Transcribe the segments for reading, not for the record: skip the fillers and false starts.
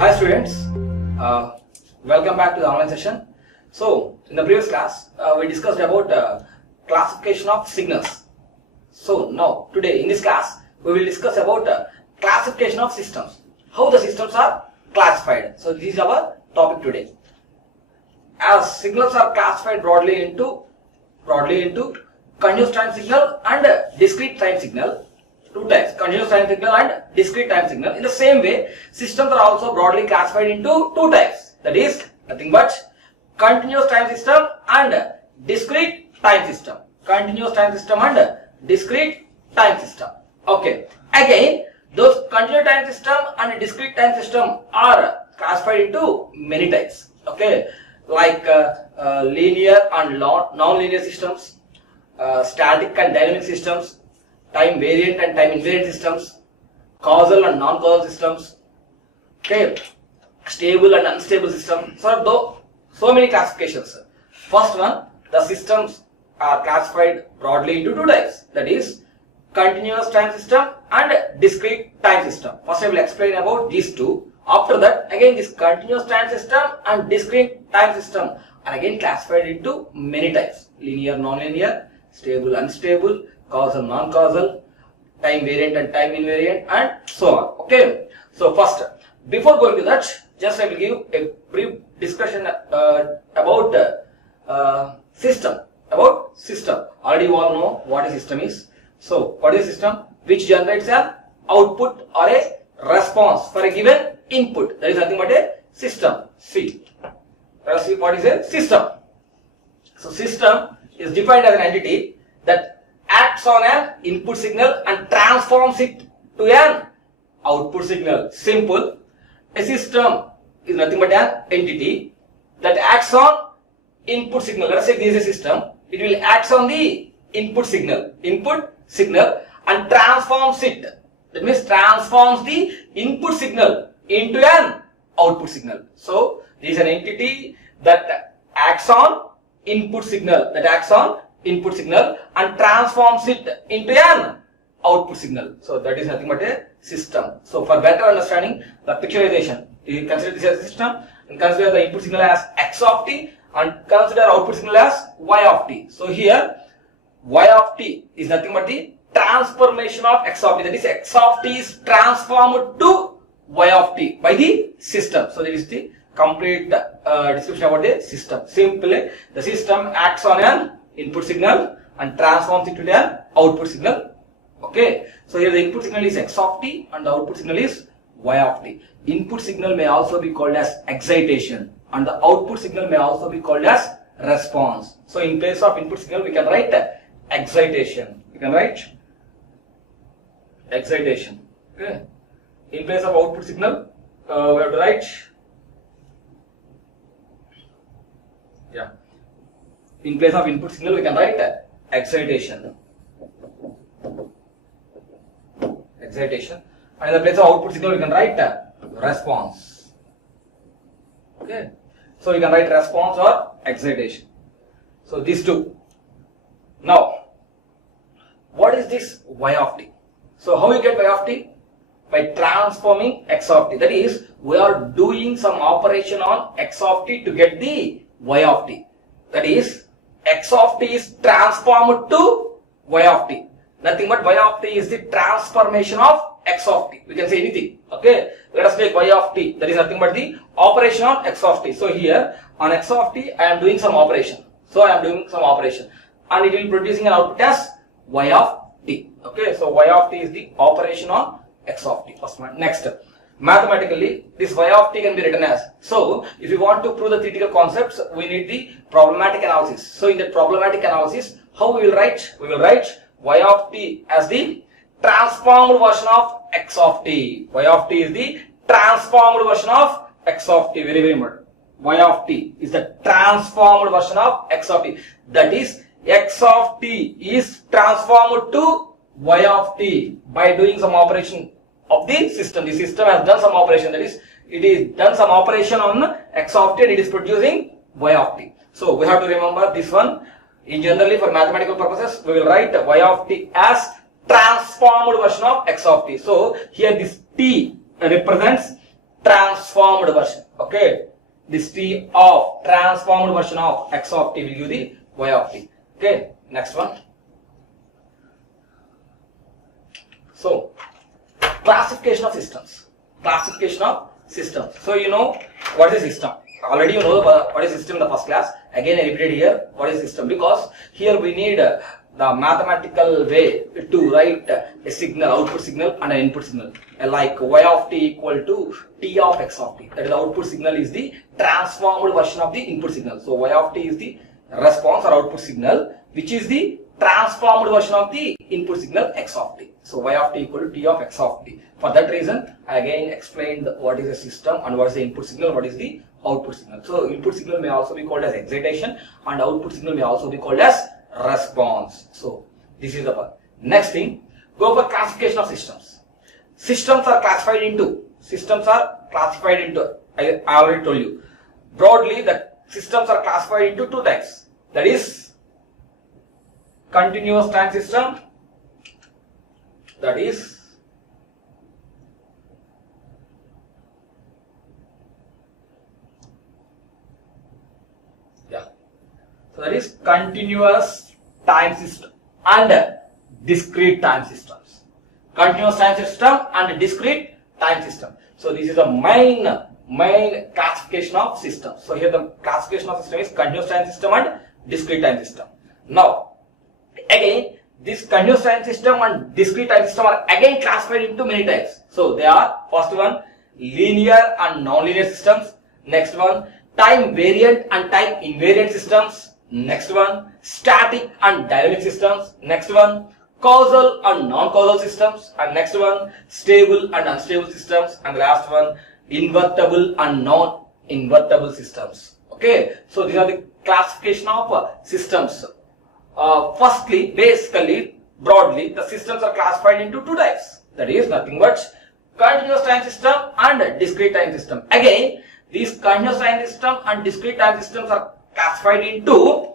Hi students, welcome back to the online session. So in the previous class we discussed about classification of signals. So now today in this class we will discuss about classification of systems, how the systems are classified. So this is our topic today. As signals are classified broadly into continuous time signal and discrete time signal. Two types, continuous time signal and discrete time signal. In the same way, systems are also broadly classified into two types. That is nothing but continuous time system and discrete time system. Continuous time system and discrete time system. Okay. Again, those continuous time system and discrete time system are classified into many types. Okay, like linear and non-linear systems, static and dynamic systems, time variant and time invariant systems, causal and non-causal systems, okay, stable and unstable systems. So many classifications. First one, the systems are classified broadly into two types, that is continuous time system and discrete time system. First I will explain about these two. After that, again this continuous time system and discrete time system are again classified into many types: linear, non-linear, stable, unstable, causal, non-causal, time variant and time invariant, and so on. Okay. So first, before going to that, just I will give a brief discussion about system. About system. Already you all know what a system is. So what is a system? Which generates an output or a response for a given input. That is nothing but a system. See. Let us see what is a system. So system is defined as an entity that acts on an input signal and transforms it to an output signal. Simple. A system is nothing but an entity that acts on input signal. Let us say this is a system. It will act on the input signal and transforms it. That means transforms the input signal into an output signal. So this is an entity that acts on input signal, and transforms it into an output signal. So that is nothing but a system. So for better understanding the picturization, you consider this as a system and consider the input signal as x of t and consider output signal as y of t. So here y of t is nothing but the transformation of x of t. That is x of t is transformed to y of t by the system. So that is the complete description about the system. Simply, the system acts on an input signal and transforms it to an output signal. Okay. So here the input signal is x of t and the output signal is y of t. Input signal may also be called as excitation and the output signal may also be called as response. So in place of input signal we can write excitation. We can write excitation. Okay. In place of output signal we have to write in place of input signal we can write excitation. And in the place of output signal we can write response. Okay. So we can write response or excitation. So these two. Now, what is this y of t? So how we get y of t? By transforming x of t. That is, we are doing some operation on x of t to get the y of t. That is, x of t is transformed to y of t. Nothing but y of t is the transformation of x of t. We can say anything. Okay. Let us take y of t. That is nothing but the operation on x of t. So here on x of t I am doing some operation. And it will be producing an output as y of t. Okay. So y of t is the operation on x of t. First one. Next. Mathematically, this y of t can be written as, so if you want to prove the theoretical concepts, we need the problematic analysis. So in the problematic analysis, how we will write? We will write y of t as the transformed version of x of t. Y of t is the transformed version of x of t. Very important. Y of t is the transformed version of x of t. That is, x of t is transformed to y of t by doing some operation of the system. The system has done some operation, that is, it is done some operation on x of t and it is producing y of t. So we have to remember this one. In generally for mathematical purposes, we will write y of t as transformed version of x of t. So here this t represents transformed version. Okay, this t of transformed version of x of t will give the y of t. Okay, next one. So, classification of systems. Classification of systems. So you know what is a system. Already you know what is system in the first class. Again I repeated here what is system, because here we need the mathematical way to write a signal, output signal and an input signal, like y of t equal to t of x of t. That is, the output signal is the transformed version of the input signal. So y of t is the response or output signal, which is the transformed version of the input signal x of t. So y of t equal to t of x of t. For that reason, I again explained what is a system and what is the input signal, what is the output signal. So input signal may also be called as excitation and output signal may also be called as response. So this is the one. Next thing, go for classification of systems. Systems are classified into, I already told you. Broadly, the systems are classified into two types. That is continuous time system, that is continuous time system and discrete time systems. Continuous time system and discrete time system. So this is the main classification of systems. So here the classification of system is continuous time system and discrete time system. Now again, this continuous time system and discrete time system are again classified into many types. So they are, first one, linear and non-linear systems. Next one, time variant and time invariant systems. Next one, static and dynamic systems. Next one, causal and non-causal systems. And next one, stable and unstable systems. And the last one, invertible and non-invertible systems. Okay, so these are the classification of systems. Firstly, basically, broadly, the systems are classified into two types. That is nothing but continuous time system and discrete time system. Again, these continuous time system and discrete time systems are classified into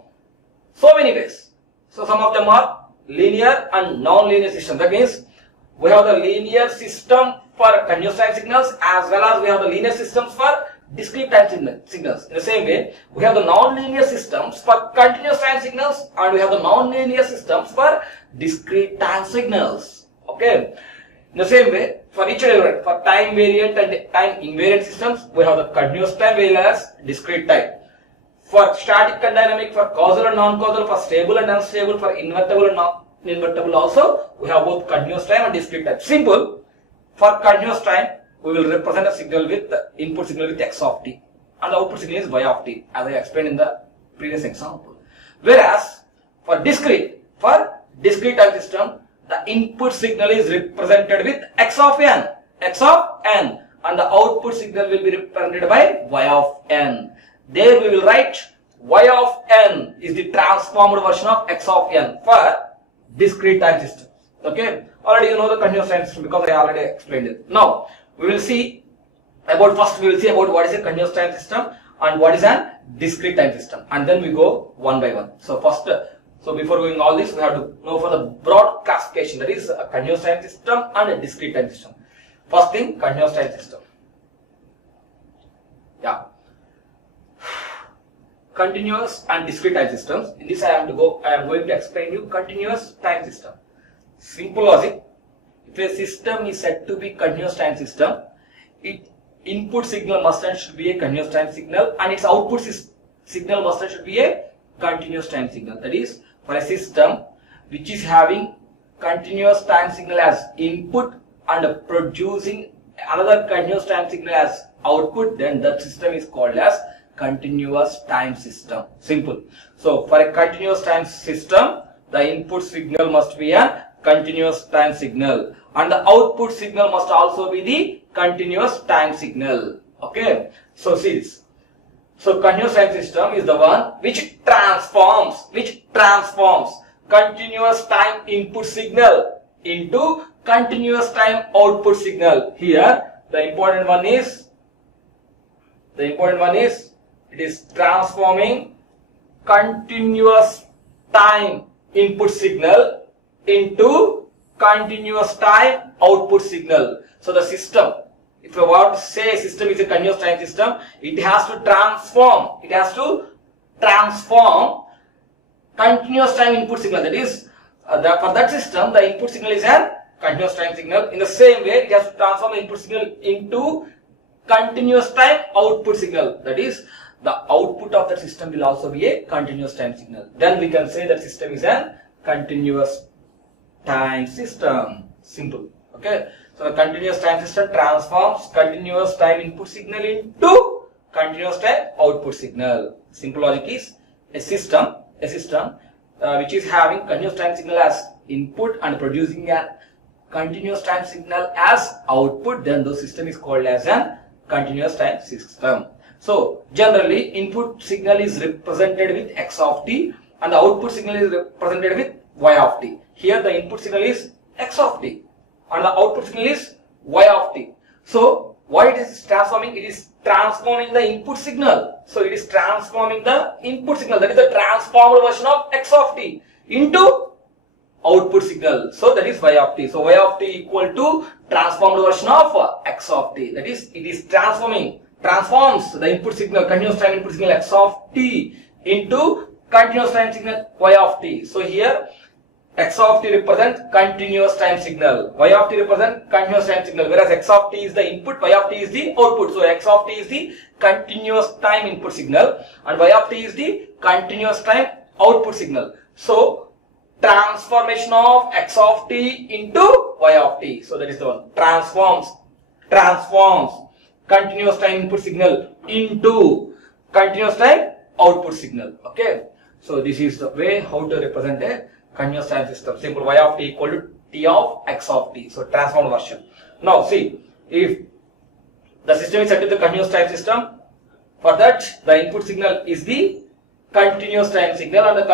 so many ways. So some of them are linear and non-linear systems. That means we have the linear system for continuous time signals as well as we have the linear systems for discrete time signals. In the same way, we have the non-linear systems for continuous time signals and we have the non-linear systems for discrete time signals. Okay. In the same way, for each element, for time variant and time invariant systems, we have the continuous time as well as discrete time. For static and dynamic, for causal and non-causal, for stable and unstable, for invertible and non-invertible also, we have both continuous time and discrete time. Simple. For continuous time, we will represent a signal with the input signal with x of t and the output signal is y of t, as I explained in the previous example. Whereas for discrete time system, the input signal is represented with x of n, and the output signal will be represented by y of n. There we will write y of n is the transformed version of x of n for discrete time systems. Okay, already you know the continuous time system because I already explained it. Now we will see about what is a continuous time system and what is a discrete time system, and then we go one by one. So first, before going all this, we have to know for the broad classification, that is a continuous time system and a discrete time system. First thing, continuous time system. Yeah. Continuous and discrete time systems. In this I am going to explain you continuous time system. Simple logic. If a system is said to be continuous time system, its input signal must and should be a continuous time signal and its output signal must and should be a continuous time signal. That is, for a system which is having continuous time signal as input and producing another continuous time signal as output, then that system is called as continuous time system. Simple. So for a continuous time system, the input signal must be a continuous time signal and the output signal must also be the continuous time signal. Okay. So see this. So continuous time system is the one which transforms continuous time input signal into continuous time output signal. Here the important one is it is transforming continuous time input signal into continuous time output signal. So the system if you want to say a system is a continuous time system, it has to transform. It has to transform continuous time input signal. That is, for that system, the input signal is a continuous time signal. In the same way, it has to transform the input signal into continuous time output signal. That is, the output of the system will also be a continuous time signal. Then we can say that system is a continuous time system. Simple. Okay. So the continuous time system transforms continuous time input signal into continuous time output signal. Simple logic is a system which is having continuous time signal as input and producing a continuous time signal as output. Then the system is called as a continuous time system. So generally input signal is represented with x of t and the output signal is represented with y of t. Here the input signal is x of t and the output signal is y of t. So what it is transforming? It is transforming the input signal. So it is transforming the input signal, that is the transformed version of x of t into output signal. So that is y of t. So y of t equal to transformed version of x of t. That is, it is transforms the input signal, continuous time input signal x of t into continuous time signal y of t. So here x of t represents continuous time signal, y of t represents continuous time signal, whereas x of t is the input, y of t is the output. So x of t is the continuous time input signal and y of t is the continuous time output signal. So transformation of x of t into y of t. So that is the one. Transforms continuous time input signal into continuous time output signal. Okay. So this is the way how to represent a continuous time system. Simple, y of t equal to t of x of t. So transformed version. Now see, if the system is set to the continuous time system, for that the input signal is the continuous time signal and the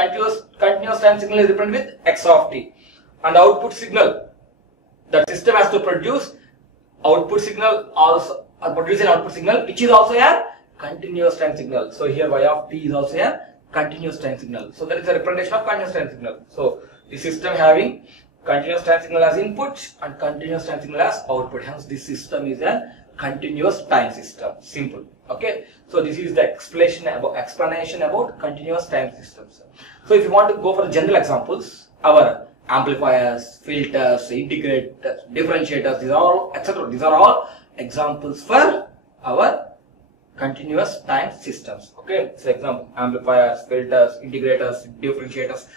continuous time signal is represented with x of t, and the output signal, the system has to produce output signal also, or produce an output signal which is also a continuous time signal. So here y of t is also a continuous time signal. So that is a representation of continuous time signal. So the system having continuous time signal as input and continuous time signal as output. Hence this system is a continuous time system. Simple. Okay. So this is the explanation about continuous time systems. So if you want to go for general examples, our amplifiers, filters, integrators, differentiators, these are all etc. These are all examples for our continuous time systems. Okay. So example, amplifiers, filters, integrators, differentiators,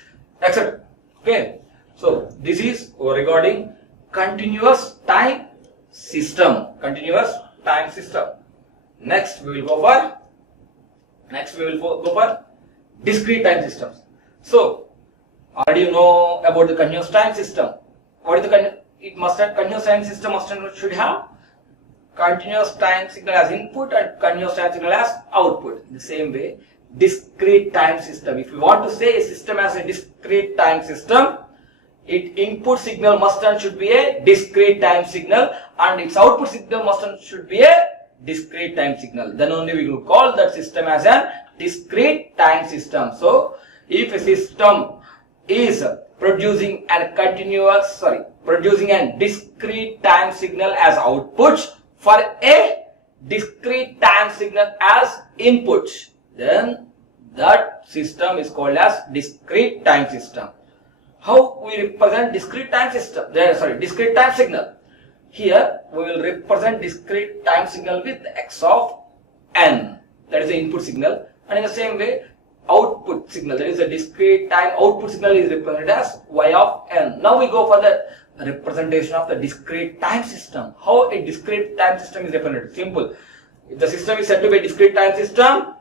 etc. Okay. So this is regarding continuous time system. Continuous time system. Next we will go for discrete time systems. So already you know about the continuous time system. What is the continuous time system should have continuous time signal as input and continuous time signal as output. In the same way, discrete time system. If you want to say a system as a discrete time system, its input signal must and should be a discrete time signal and its output signal must and should be a discrete time signal. Then only we will call that system as a discrete time system. So if a system is producing a discrete time signal as output for a discrete time signal as input, then that system is called as discrete time system. How we represent discrete time system? Discrete time signal. Here we will represent discrete time signal with x of n. That is the input signal. And in the same way, output signal, that is the discrete time output signal, is represented as y of n. Now we go for the representation of the discrete time system. How a discrete time system is represented? Simple. If the system is said to be a discrete time system,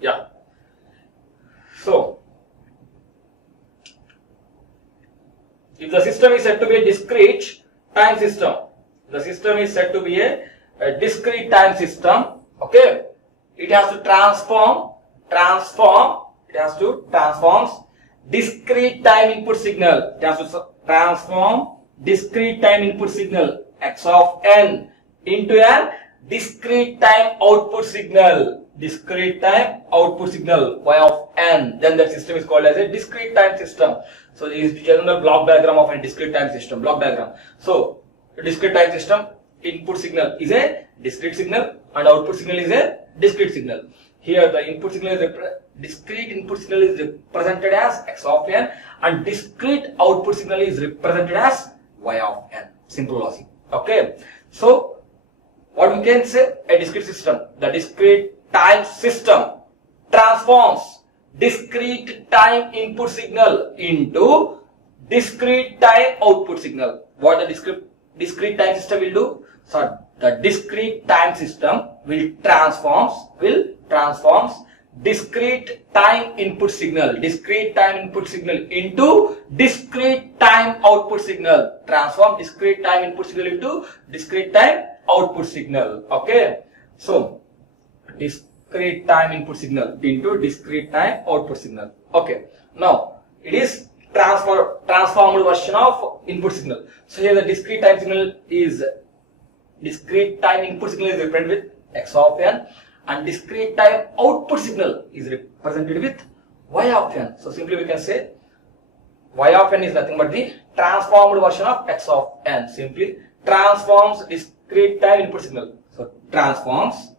yeah. So if the system is said to be a discrete time system, discrete time system, okay, it has to transform discrete time input signal. It has to transform discrete time input signal x of n into a discrete time output signal. discrete time output signal y of n, then that system is called as a discrete time system. So this is the general block diagram of a discrete time system, block diagram. So a discrete time system, input signal is a discrete signal and output signal is a discrete signal. Here the input signal is discrete input signal is represented as x of n and discrete output signal is represented as y of n. Simple logic. Okay. So what we can say, a discrete system, the discrete time system transforms discrete time input signal into discrete time output signal. What the discrete time system will do? So the discrete time system will transforms discrete time input signal into discrete time output signal. Transform discrete time input signal into discrete time output signal. Okay. So discrete time input signal into discrete time output signal. Okay. Now it is transformed version of input signal. So here the discrete time signal is discrete time input signal is represented with x of n and discrete time output signal is represented with y of n. So simply we can say y of n is nothing but the transformed version of x of n. Simply transforms discrete time input signal. So transforms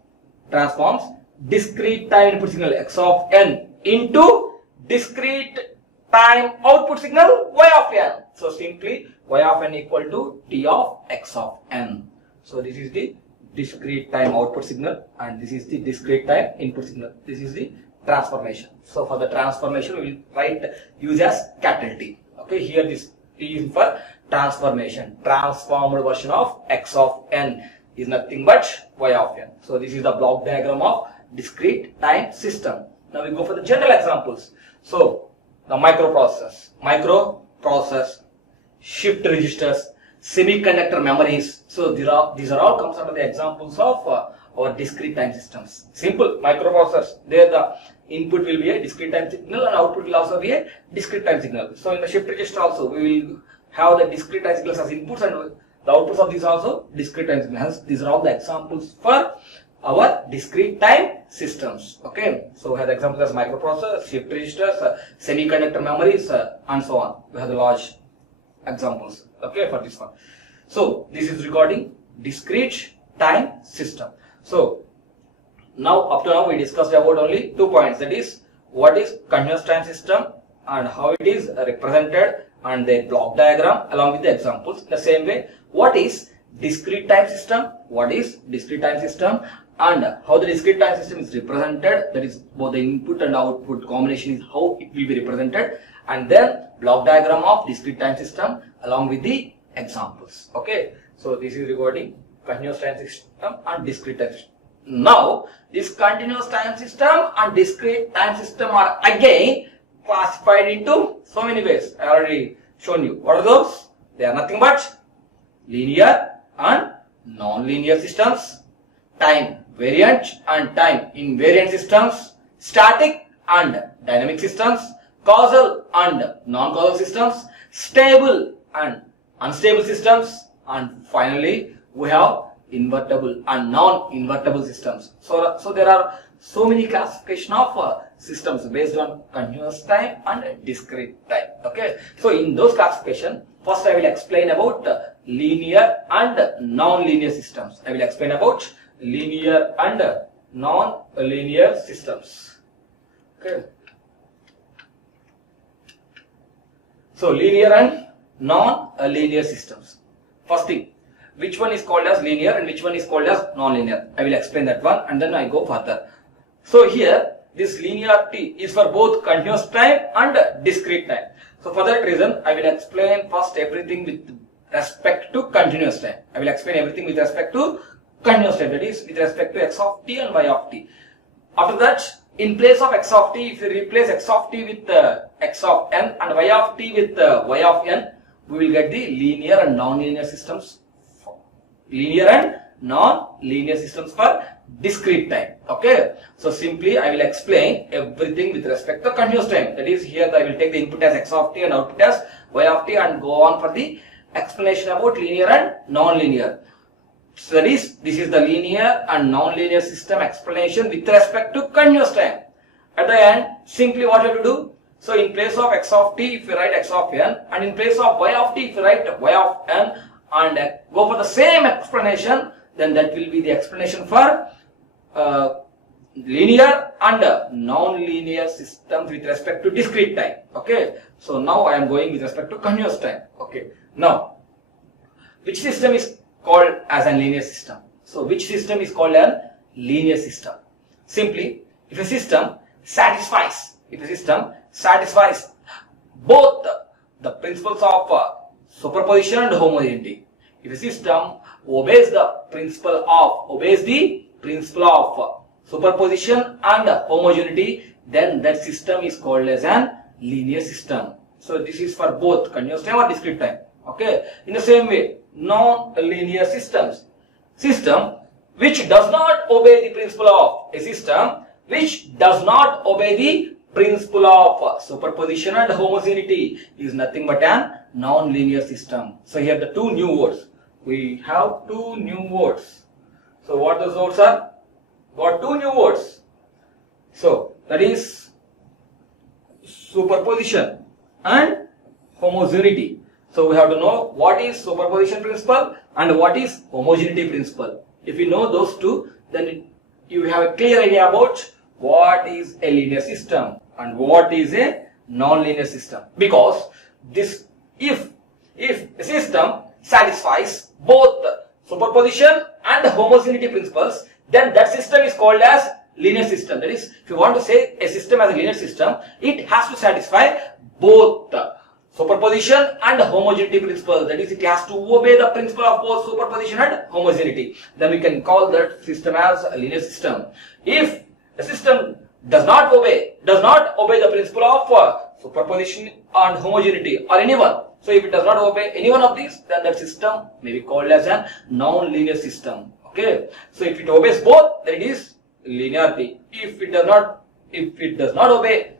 discrete time input signal x of n into discrete time output signal y of n. So simply y of n equal to t of x of n. So this is the discrete time output signal and this is the discrete time input signal. This is the transformation. So for the transformation we will use as capital T. Okay, here this T is for transformation. Transformed version of x of n is nothing but y of n. So this is the block diagram of discrete time system. Now we go for the general examples. So the microprocessors, shift registers, semiconductor memories. So these are all comes under the examples of our discrete time systems. Simple microprocessors. There the input will be a discrete time signal and output will also be a discrete time signal. So in the shift register also we will have the discrete time signals as inputs and the outputs of these also discrete time signals. These are all the examples for our discrete time systems. Okay, so we have the examples as microprocessors, shift registers, semiconductor memories, and so on. We have the large examples. Okay, for this one. So this is regarding discrete time system. So now up to now we discussed about only 2 points. That is what is continuous time system and how it is represented and the block diagram along with the examples. The same way, what is discrete time system? What is discrete time system? And how the discrete time system is represented, that is both the input and output combination is how it will be represented, and then block diagram of discrete time system along with the examples. Okay, so this is regarding continuous time system and discrete time system. Now this continuous time system and discrete time system are again classified into so many ways. I already shown you. What are those? They are nothing but linear and non-linear systems, time variant and time invariant systems, static and dynamic systems, causal and non-causal systems, stable and unstable systems, and finally we have invertible and non-invertible systems. So there are so many classification of systems based on continuous time and discrete time. Okay, so in those classification, first I will explain about linear and non-linear systems. I will explain about linear and non-linear systems. Okay. So linear and non-linear systems. First thing, which one is called as linear and which one is called as non-linear? I will explain that one and then I go further. So here this linearity is for both continuous time and discrete time. So for that reason I will explain first everything with respect to continuous time. I will explain everything with respect to continuous time, that is with respect to x of t and y of t. After that, in place of x of t, if you replace x of t with x of n and y of t with y of n, we will get the linear and non-linear systems. Linear and non-linear systems for discrete time. Okay, so simply I will explain everything with respect to continuous time. That is, here I will take the input as x of t and output as y of t and go on for the explanation about linear and non-linear. So that is, this is the linear and non-linear system explanation with respect to continuous time. At the end, simply what you have to do? So in place of x of t, if you write x of n, and in place of y of t, if you write y of n, and go for the same explanation, then that will be the explanation for linear and non-linear systems with respect to discrete time. Okay. So now I am going with respect to continuous time. Okay. Now, which system is called as a linear system? So which system is called a linear system? Simply, if a system satisfies both the principles of superposition and homogeneity. If a system obeys the principle of superposition and homogeneity, then that system is called as an linear system. So this is for both continuous time or discrete time. Okay. In the same way, non-linear systems, system which does not obey the principle of a system which does not obey the principle of superposition and homogeneity is nothing but an non-linear system. So here the two new words. We have two new words. So what those words are? Got two new words. So that is superposition and homogeneity. So we have to know what is superposition principle and what is homogeneity principle. If you know those two, then you have a clear idea about what is a linear system and what is a non-linear system. Because this, if a system satisfies both superposition and homogeneity principles, then that system is called as linear system. That is, if you want to say a system as a linear system, it has to satisfy both superposition and homogeneity principles. That is, it has to obey the principle of both superposition and homogeneity. Then we can call that system as a linear system. If a system does not obey the principle of superposition and homogeneity or any one, so if it does not obey any one of these, then that system may be called as a non-linear system. Okay. So if it obeys both, then it is linearity. If it does not obey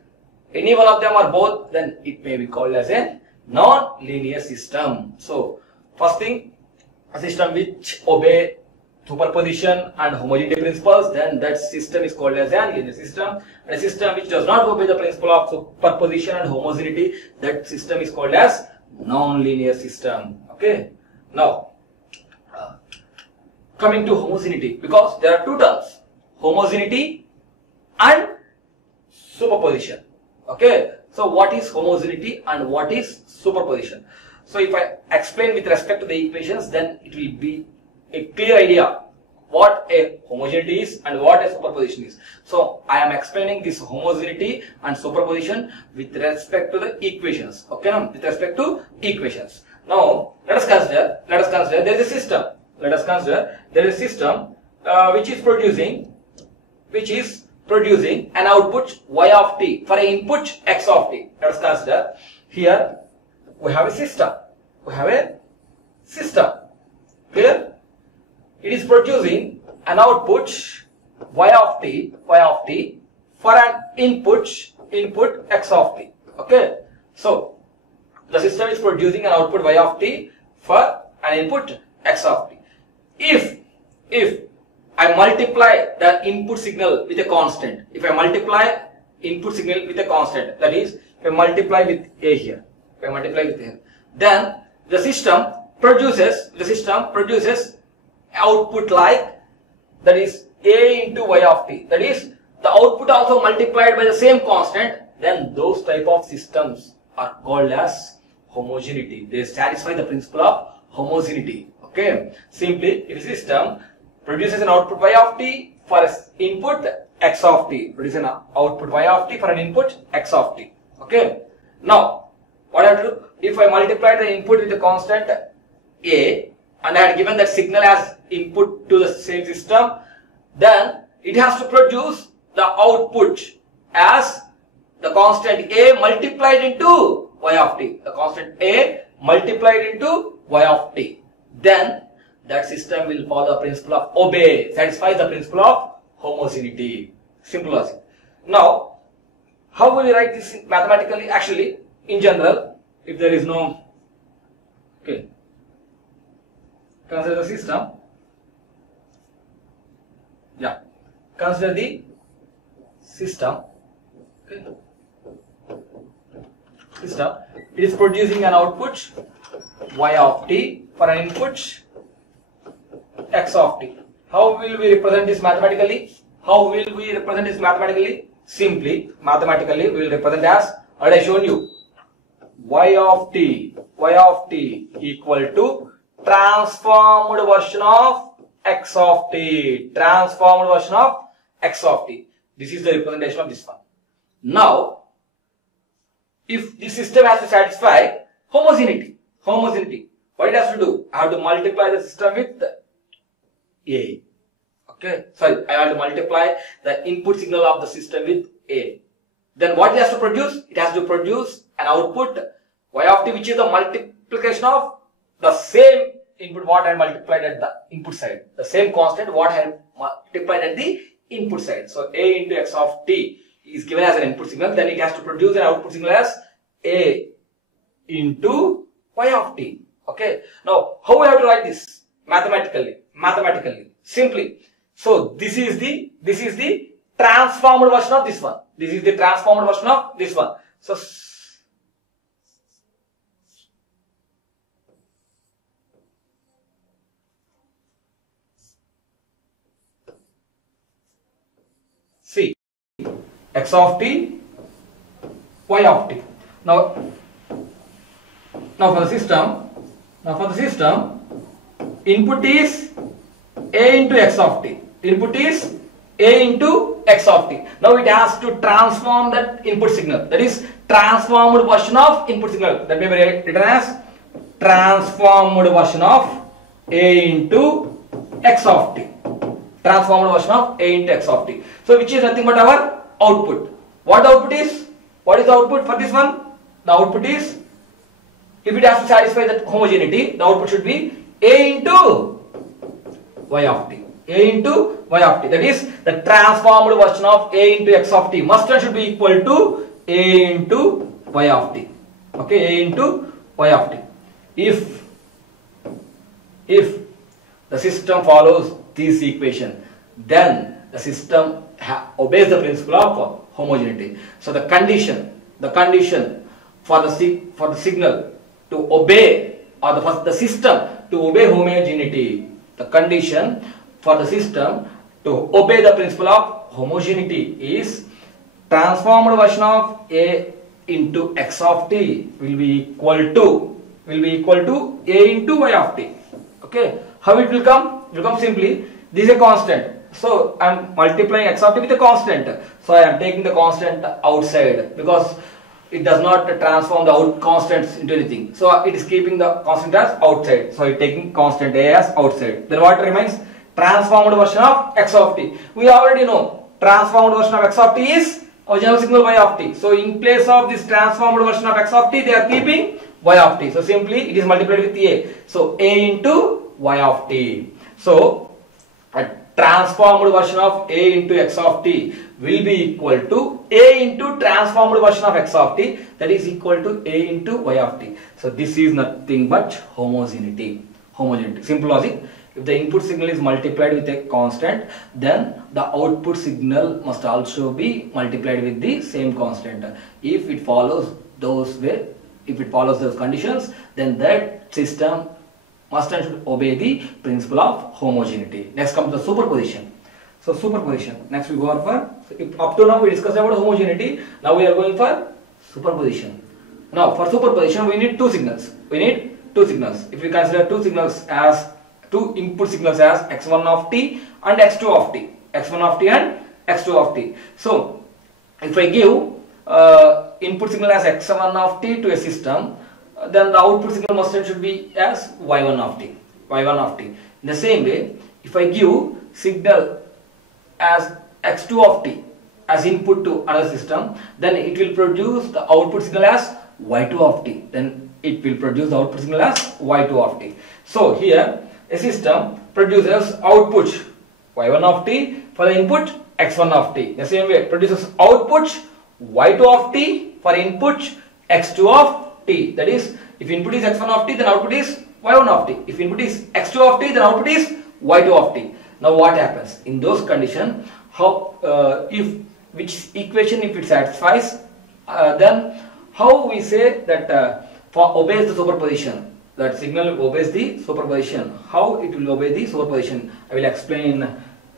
any one of them or both, then it may be called as a non-linear system. So first thing, a system which obey superposition and homogeneity principles, then that system is called as a linear system. And a system which does not obey the principle of superposition and homogeneity, that system is called as non-linear system. Okay. Now, coming to homogeneity, because there are two terms, homogeneity and superposition. Okay. So what is homogeneity and what is superposition? So if I explain with respect to the equations, then it will be a clear idea what a homogeneity is and what a superposition is. So I am explaining this homogeneity and superposition with respect to the equations. Okay, with respect to equations. Now let us consider there is a system. Let us consider there is a system which is producing an output y of t for an input x of t. Let us consider here we have a system. Clear? It is producing an output y of t for an input x of t. Okay. So the system is producing an output y of t for an input x of t. If I multiply the input signal with a constant, that is, if I multiply with a here, then the system produces output like, that is a into y of t. That is, the output also multiplied by the same constant. Then those type of systems are called as homogeneity. They satisfy the principle of homogeneity. Okay. Simply, if a system produces an output y of t for an input x of t, produces an output y of t for an input x of t. Okay. Now, what I have to do? If I multiply the input with the constant a, and I had given that signal as input to the same system, then it has to produce the output as the constant a multiplied into y of t. The constant a multiplied into y of t. Then that system will follow the principle of satisfies the principle of homogeneity. Simple logic. Now, how will we write this mathematically? Actually, in general, if there is no, okay, consider the system Yeah. Consider the system. Okay. System. It is producing an output y of t for an input x of t. How will we represent this mathematically? How will we represent this mathematically? Simply, mathematically, we will represent as what I shown you. Y of t equal to transformed version of x of t. Transformed version of x of t. This is the representation of this one. Now, if the system has to satisfy homogeneity, what it has to do? I have to multiply the system with A. Okay, sorry, I have to multiply the input signal of the system with A. Then what it has to produce? It has to produce an output y of t, which is the multiplication of the same input what I multiplied at the input side. The same constant what I multiplied at the input side. So A into x of t is given as an input signal. Then it has to produce an output signal as A into y of t. Okay. Now, how we have to write this mathematically? Simply. So this is the transformed version of this one. This is the transformed version of this one. So see, x of t, y of t. Now for the system, input is A into x of t. Input is A into x of t. Now it has to transform that input signal. That is transformed version of input signal. That may be written as transformed version of A into x of t. Transformed version of A into x of t. So which is nothing but our output. What the output is? What is the output for this one? The output is, if it has to satisfy that homogeneity, the output should be A into y of t. A into y of t. That is the transformed version of A into x of t must and should be equal to A into y of t. Okay, A into y of t. If the system follows this equation, then the system obeys the principle of homogeneity. So the condition for the signal to obey, or for the system to obey homogeneity, the condition for the system to obey the principle of homogeneity is transformed version of A into x of t will be equal to A into y of t. Okay, how it will come? It will come simply, this is a constant. So I am multiplying x of t with a constant. So I am taking the constant outside because it does not transform the out constants into anything. So it is keeping the constant as outside. So it is taking constant A as outside. Then what remains? Transformed version of x of t. We already know transformed version of x of t is original signal y of t. So in place of this transformed version of x of t, they are keeping y of t. So simply it is multiplied with A. So A into y of t. So a transformed version of A into x of t will be equal to A into transformed version of x of t, that is equal to A into y of t. So this is nothing but homogeneity. Simple logic. If the input signal is multiplied with a constant, then the output signal must also be multiplied with the same constant. If it follows those conditions, then that system must and should obey the principle of homogeneity. Next comes the superposition. So superposition. Next we go on for, up to now we discussed about homogeneity. Now we are going for superposition. Now for superposition we need two signals. If we consider two input signals as x1 of t and x2 of t. x1 of t and x2 of t. So if I give input signal as x1 of t to a system, then the output signal must and should be as y1 of t. In the same way, if I give signal as x2 of t as input to another system, then it will produce the output signal as y2 of t. So here a system produces output y1 of t for the input x1 of t. The same way it produces output y2 of t for input x2 of t. That is, if input is x1 of t, then output is y1 of t. If input is x2 of t, then output is y2 of t. Now what happens in those conditions? How if which equation if it satisfies, then how we say that for obeys the superposition. That signal obeys the superposition. How it will obey the superposition, I will explain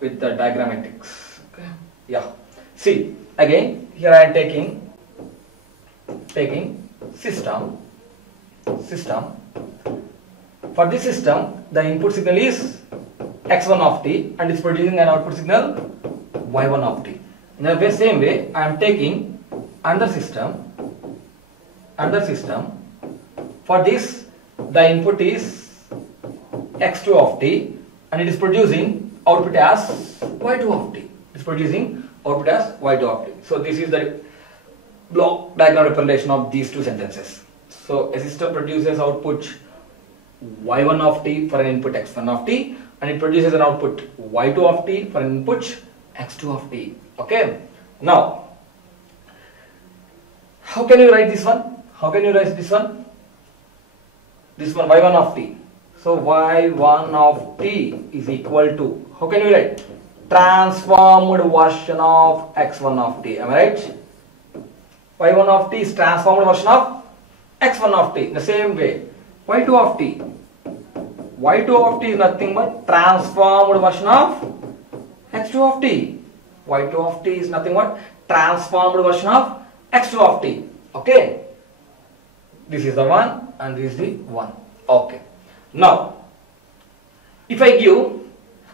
with the diagrammatics. Okay. Yeah. See, again here I am taking system. For this system, the input signal is x1 of t and it's producing an output signal y1 of t. In the same way, I am taking another system. For this, the input is x2 of t and it is producing output as y2 of t. It's producing output as y2 of t. So this is the block diagram representation of these two sentences. So a system produces output y1 of t for an input x1 of t, and it produces an output y2 of t for an input x2 of t. Okay. Now, how can you write this one? This one y1 of t. So y1 of t is equal to, how can you write? Transformed version of x1 of t. Am I right? y1 of t is transformed version of x1 of t. In the same way, y2 of t. y2 of t is nothing but transformed version of x2 of t. y2 of t is nothing but transformed version of x2 of t. Okay. This is the one and this is the one. Okay. Now, if I give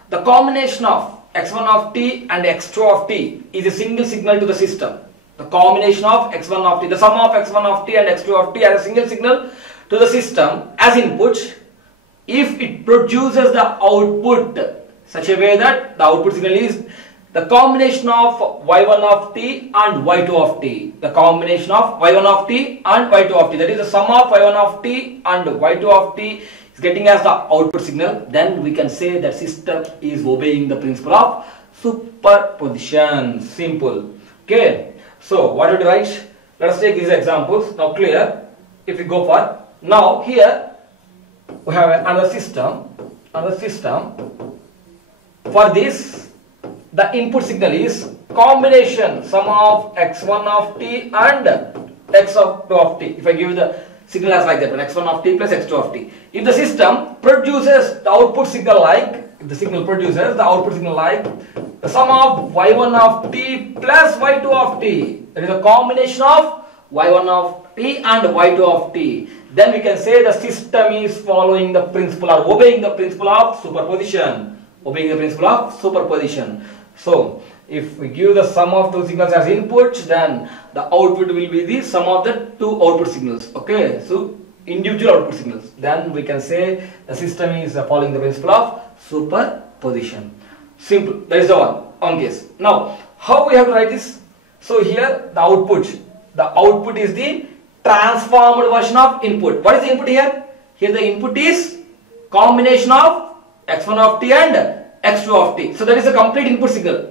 the combination of x1 of t and x2 of t is a single signal to the system. The combination of x1 of t, the sum of x1 of t and x2 of t as a single signal to the system as input, if it produces the output such a way that the output signal is the combination of y1 of t and y2 of t. The combination of y1 of t and y2 of t. That is the sum of y1 of t and y2 of t is getting as the output signal. Then we can say that system is obeying the principle of superposition. Simple. Okay. So what would you write? Let us take these examples. Now clear. If we go for, now here we have another system. For this, the input signal is combination sum of x1 of t and x2 of t. If I give the signal as like that, x1 of t plus x2 of t. If the system produces the output signal like, the sum of y1 of t plus y2 of t, that is a combination of y1 of t and y2 of t, then we can say the system is following the principle or obeying the principle of superposition. So, if we give the sum of two signals as input, then the output will be the sum of the two output signals. Okay, so individual output signals. Then we can say the system is following the principle of superposition. Simple. That is the one case. Now, how we have to write this? So here the output is the transformed version of input. What is the input here? Here the input is combination of x1 of t and x2 of t. So that is a complete input signal.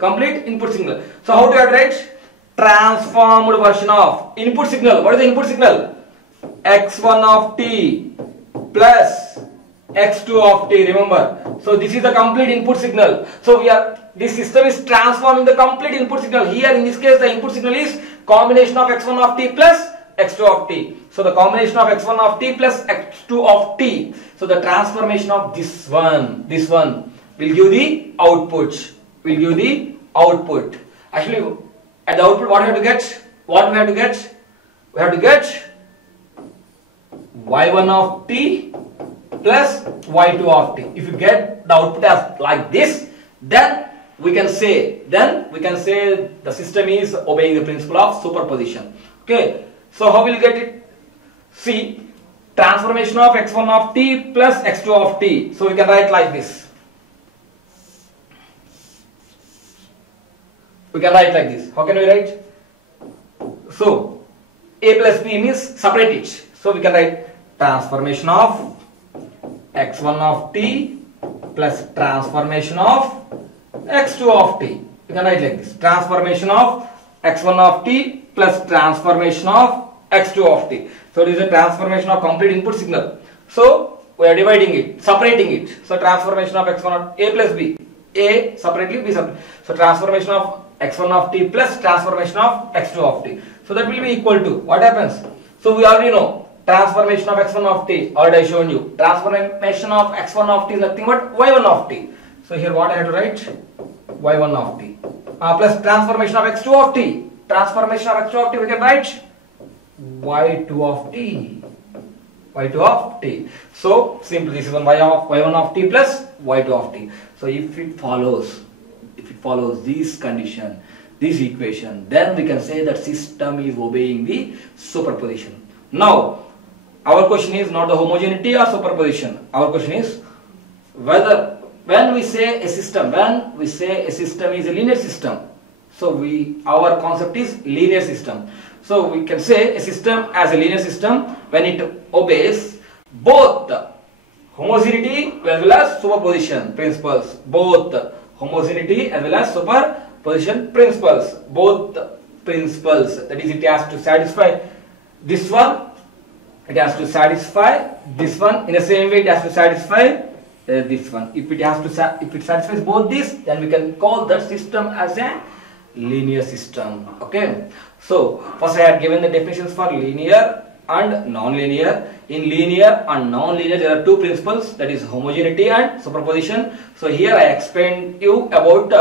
So how do you write? Transformed version of input signal. What is the input signal? x1 of t plus x2 of t. Remember. So this is the complete input signal. So this system is transforming the complete input signal. Here in this case the input signal is combination of x1 of t plus x2 of t. So the combination of x1 of t plus x2 of t. So the transformation of this one will give the output. Actually, at the output, what we have to get? We have to get y1 of t plus y2 of t. If you get the output as like this, then we can say the system is obeying the principle of superposition. Okay. So how will you get it? See, transformation of x1 of t plus x2 of t. So we can write like this. How can we write? So a plus b means separate it. So we can write transformation of x1 of t plus transformation of x2 of t. We can write like this. Transformation of x1 of t plus transformation of x2 of t. So this is a transformation of complete input signal. So we are dividing it, separating it. So transformation of x1 of a plus b. A separately, B separately. So transformation of x1 of t plus transformation of x2 of t. So that will be equal to what happens? So we already know transformation of x1 of t, already I shown you. Transformation of x1 of t is nothing but y1 of t. So here what I have to write? y1 of t plus transformation of x2 of t. Transformation of x2 of t we can write y2 of t. y2 of t. So simply this is y1 of t plus y2 of t. So if it follows this condition, this equation, then we can say that system is obeying the superposition. Now our question is not the homogeneity or superposition. Our question is whether when we say a system is a linear system. So our concept is linear system. So we can say a system as a linear system when it obeys both homogeneity as well as superposition principles. Both homogeneity as well as superposition principles. Both principles. That is, it has to satisfy this one. It has to satisfy this one. In the same way, it has to satisfy this one. If it satisfies both these, then we can call that system as a linear system. Okay. So first I had given the definitions for linear and non-linear. In linear and non-linear there are two principles, that is homogeneity and superposition. So here I explained you about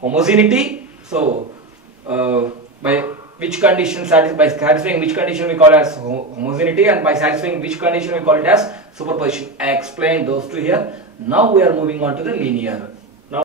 homogeneity. So by satisfying which condition we call it as homogeneity, and by satisfying which condition we call it as superposition. I explained those two here. Now we are moving on to the linear.